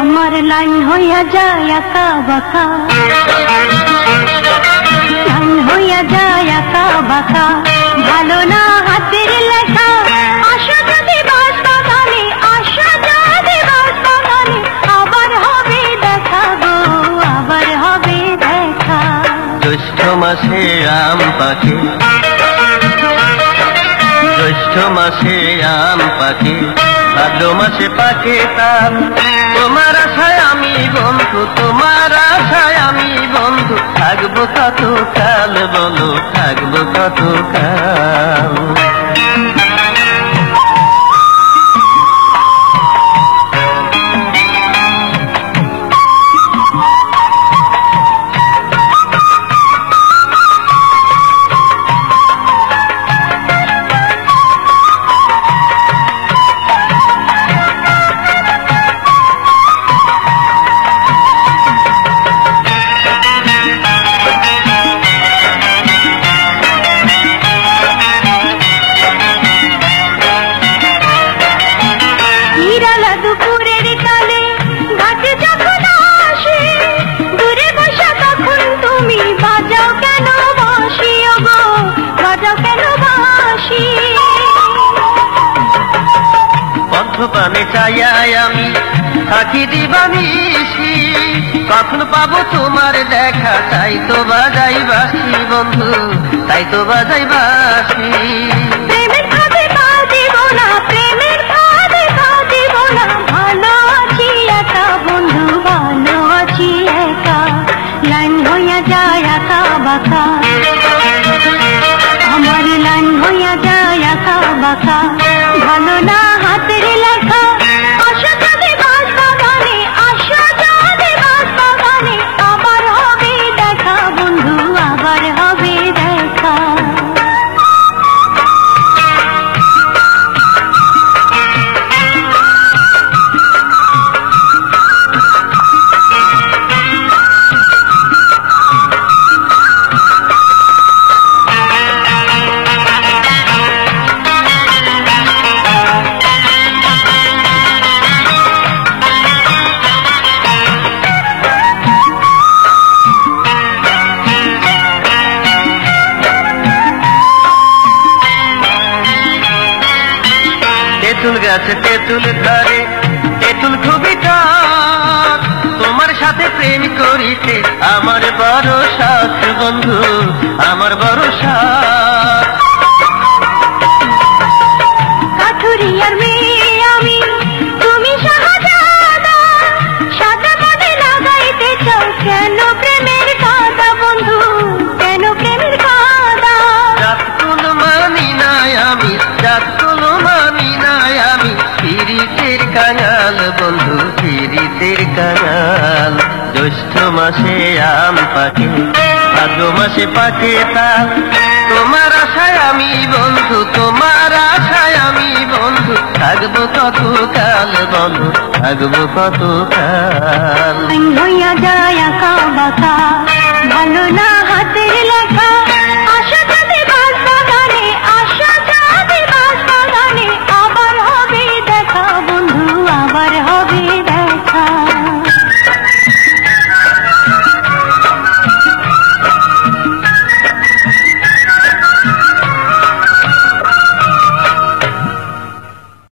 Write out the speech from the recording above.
আমার লাইন হইয়া যায় আঁকা বাঁকা, লাইন হইয়া যায় আঁকা বাঁকা, ভালো না হাতের লেখা। আশা যদি বাস বাগানে, আশা যদি বাস বাগানে, আবার হবে দেখা গো, আবার হবে দেখা। জ্যৈষ্ঠ মাসে আম পাকে, জ্যৈষ্ঠ মাসে আম পাকে, ভাদ্র মাসে পাকে তাল। তোমার আশায় আমি বন্ধু, তোমার আশায় আমি বন্ধু, থাকবো কত কাল বলো, থাকবো কত কাল। পানে চাইয়াই আমি থাকি দিবানিশি, কখন পাবো তোমার দেখা, তাই তো বাজাই বাসি বন্ধু, তাই তো বাজাই বাসি। প্রেমের ভাবে পা দিব না, প্রেমের ভাবে পা দিব না, ভালো আছি একা বন্ধু, ভালো আছি একা। লাইন হইয়া যায় আঁকা বাঁকা, আমার লাইন হইয়া যায় আঁকা বাঁকা, ভালো না হাতের লেখা। আশা যদি বাস বাগানে, আশা যদি বাস বাগানে, আবার হবে দেখা বন্ধু, আবার হবে দেখা। তেঁতুল গাছে তেঁতুল ধরে, তেঁতুল খুবই টক, তোমার সাথে প্রেম করিতে আমার বড় শখ বন্ধু, আমার বড় শখ। কাঠুরিয়ার মেয়ে আমি, তুমি শাহজাদা, সাদা মনে লাগাইতে চাও কেন প্রেমের কাদা বন্ধু, কেন প্রেমের কাদা। জাত কোনো মানি নাই আমি, জাত কোনো মানি নাই আমি, পিরিতের কাঙাল বন্ধু, পিরিতের কাঙাল। জ্যৈষ্ঠ মাসে আম পাকে, ভাদ্র মাসে পাকে তাল। তোমার আশায় আমি বন্ধু, তোমার আশায় আমি বন্ধু, থাকবো কত কাল বন্ধু, থাকবো কত কাল। হইয়া যায় আঁকা বাঁকা, ভালো না হাতের লেখা।